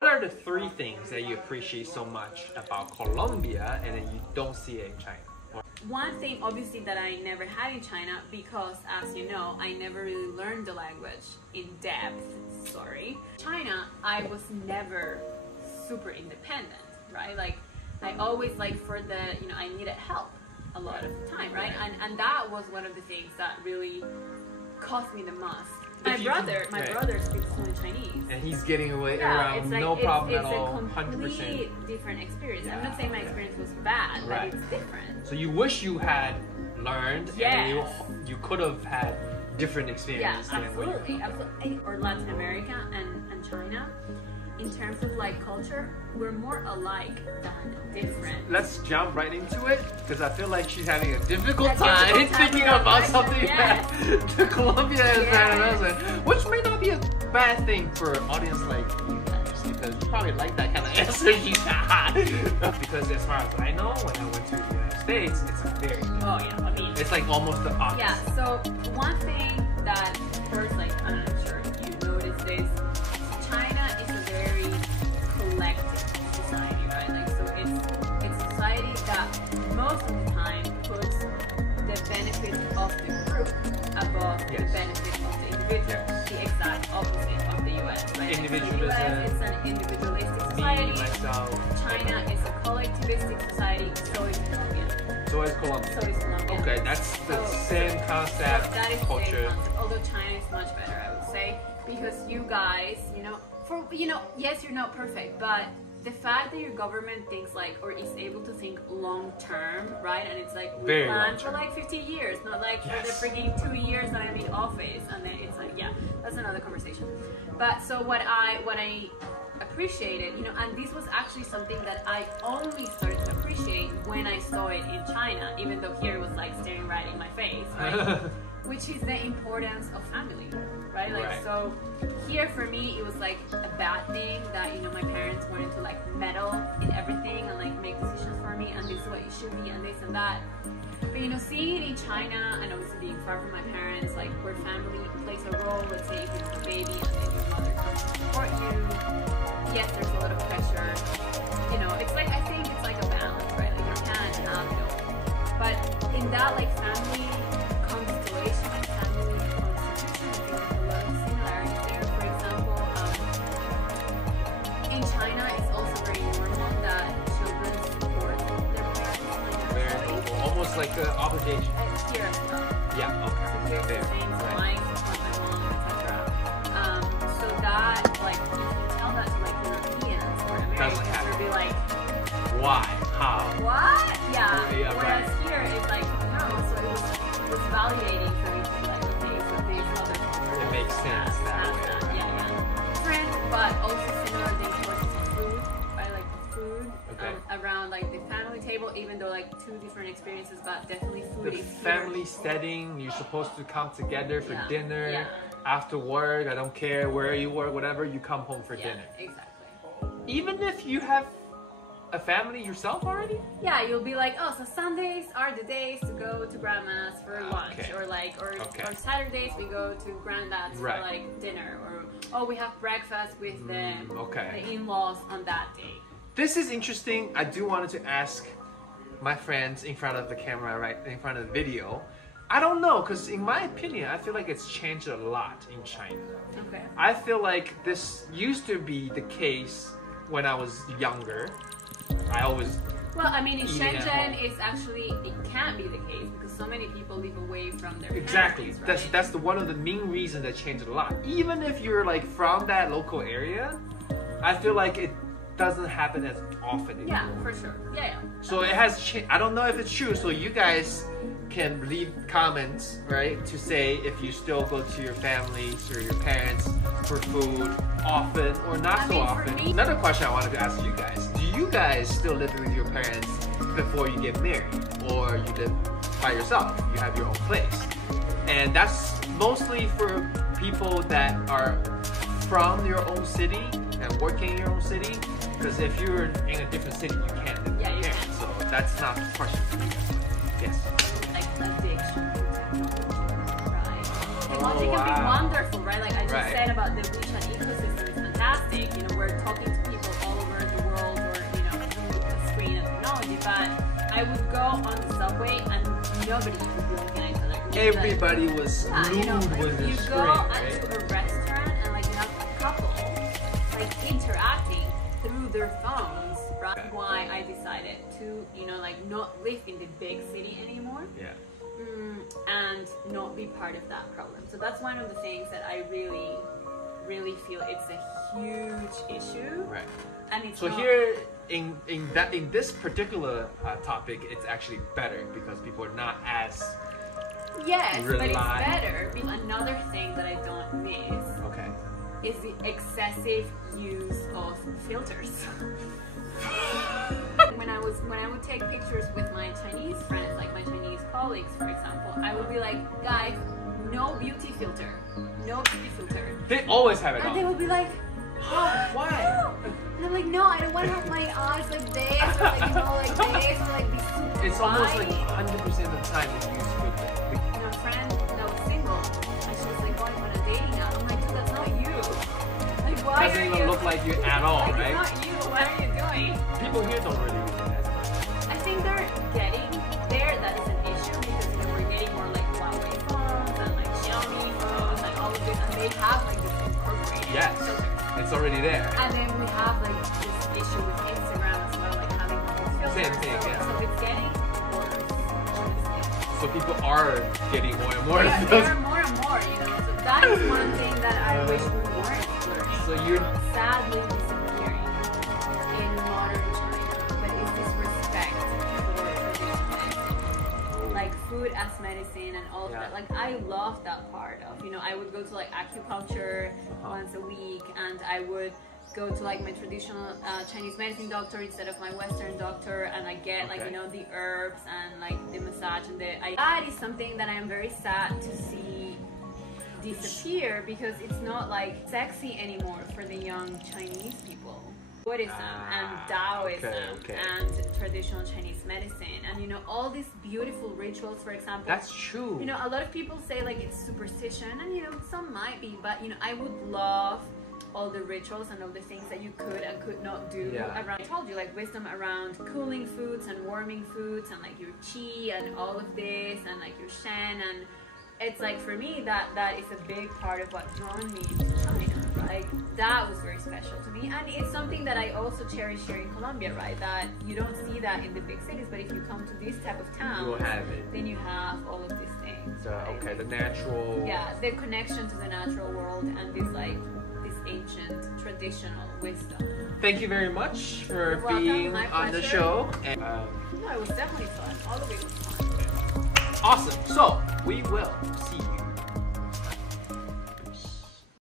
What are the three things that you appreciate so much about Colombia and then you don't see it in China? One thing, obviously, that I never had in China because, as you know, I never really learned the language in depth. Sorry. China, I was never super independent, right? Like, I always, like, I needed help a lot of the time, right? And that was one of the things that really cost me the most. My brother speaks fluent Chinese. And he's getting away around no problem at all, 100%. It's a completely different experience. I'm not saying my experience was bad, but it's different. So you wish you had learned and you could have had different experiences. Yeah, absolutely. Or Latin America and China, in terms of like culture, we're more alike than different. Let's jump right into it because I feel like she's having a difficult time thinking about something that the Colombia is which may not be a bad thing for an audience like you guys because you probably like that kind of answer you got. Because as far as I know, when I went to the United States, it's a very different. It's like almost the opposite. Yeah. So one thing that first, like, I'm not sure if you noticed this. China is a very collective society, right? Like, so it's a society that most of the time puts the benefits of the group above the benefits of the individual. The exact opposite of the US, right? Individualism. The US is an individualistic society. Me, myself. China is a collectivistic society. So is Colombia. So is Colombia. Okay, that's the same concept. So that is culture. the same concept. Although China is much better, I would say. Because you guys, yes, you're not perfect, but the fact that your government thinks like, or is able to think long term, right? And it's like, we plan for like 50 years, not like for the freaking 2 years that I'm in office. And then it's like, that's another conversation. But so what I appreciated, and this was actually something that I only started to appreciate when I saw it in China, even though here it was like staring right in my face, right? Which is the importance of family, right? Like, so here for me, it was like a bad thing that, my parents wanted to like meddle in everything and like make decisions for me, and this is what you should be, and this and that. But seeing it in China, and obviously being far from my parents, like where family plays a role, let's say if you're a baby and then your mother comes to support you, yes, there's a lot of pressure. It's like, I think it's like a balance, right? Like you can't have it all. But in that like family constellation, like family constitution, I think there's a lot of similarities there. For example, in China, it's also very normal that children support their parents. Very normal, almost like an obligation. Here, yeah, okay. So here's the thing, so I support my mom, etc. So that, like, you can tell that to like Europeans or Americans, they'll be like, why? How? What? Yeah. Whereas here, it's like, no. So it was validating for me to be like, okay, so these other cultures. It makes sense that way. Yeah. Different, but also similar things towards food. I like the food around like the family table, even though like two different experiences, but definitely food. The family setting, you're supposed to come together for dinner, after work. I don't care where you work, whatever, you come home for dinner. Exactly. Even if you have a family yourself already? Yeah, you'll be like, oh, so Sundays are the days to go to grandma's for lunch, or Saturdays we go to granddad's for like dinner, or oh, we have breakfast with the in-laws on that day. This is interesting. I do wanted to ask my friends in front of the camera, right in front of the video. I don't know, because in my opinion, I feel like it's changed a lot in China. Okay. I feel like this used to be the case when I was younger. Well, I mean, in Shenzhen, it can't be the case because so many people live away from their families, right? That's one of the main reasons that changed a lot. Even if you're like from that local area, I feel like it doesn't happen as often anymore. Yeah, for sure. Yeah. So it has changed. I don't know if it's true. So you guys can leave comments, right, to say if you still go to your families or your parents for food often or not so often. Another question I wanted to ask you guys: do you guys still live with your parents before you get married, or you live by yourself? You have your own place, and that's mostly for people that are from your own city and working in your own city. Because if you're in a different city, you can't live with your parents. So that's not the question for you guys. Yes. Like addiction, right? Technology can be wonderful, right? Like I just said about the WeChat ecosystem is fantastic. We're talking to people out on the subway and nobody was looking at each other. Everybody was glued you know, with the you screen, go right? into a restaurant and like you have a couple like interacting through their phones. Right? Okay. Why I decided to, you know, like not live in the big city anymore. Yeah. And not be part of that problem. So that's one of the things that I really feel it's a huge issue. Right. And it's So not, here in this particular topic, it's actually better because people are not as yes, but it's rely- better. Another thing that I don't miss okay. is the excessive use of filters. when I would take pictures with my Chinese friends, like my Chinese colleagues, for example, I would be like, guys, no beauty filter, no beauty filter. They always have it And on. they would be like, Why? no. And I'm like, no, I don't want to have my eyes like this, or like, you know, like this, or like be super It's almost like wide. 100% of the time they use filter. You know, a friend that was single, and she was like going on a dating app. I'm like, dude, that's not you. Like, why Doesn't are even you? look like you at all, Like, right? it's not you. What are you doing? People here don't really use it as much. I think they're getting there. That is an issue because you know we're getting more like Huawei phones and like Xiaomi phones and all of this, and they have like this incorporated Yes, filter. it's already there. And then we have like this issue with Instagram as well, like having the whole filter. Same thing, so, yeah. so it's getting worse, honestly. So people are getting more and more. Yeah, there are more and more, you know. So that is one thing that I wish we weren't learning. So you're Sadly disappearing in modern China, but is this respect for traditional medicine, like food as medicine and all of Yeah. that. Like I love that part of, you know, I would go to like acupuncture once a week, and I would go to like my traditional Chinese medicine doctor instead of my Western doctor, and I get like, Okay. you know, the herbs and like the massage and that is something that I am very sad to see disappear because it's not like sexy anymore for the young Chinese people. Buddhism and Taoism okay. and traditional Chinese medicine, and you know, all these beautiful rituals, for example. That's true. You know, a lot of people say like it's superstition, and you know, some might be, but you know, I would love all the rituals and all the things that you could and could not do around. I told you, like wisdom around cooling foods and warming foods and like your qi and all of this and like your shen, and it's like for me that is a big part of what drawn me into China. Like that was very special to me, and it's something that I also cherish here in Colombia, right? That you don't see that in the big cities, but if you come to this type of town, You'll have it. then you have all of these things. Right? Okay, the natural. Yeah, the connection to the natural world and this like this ancient traditional wisdom. Thank you very much for You're welcome, being my on the pleasure. show. And, No, it was definitely fun. All of it was fun. awesome. So we will see you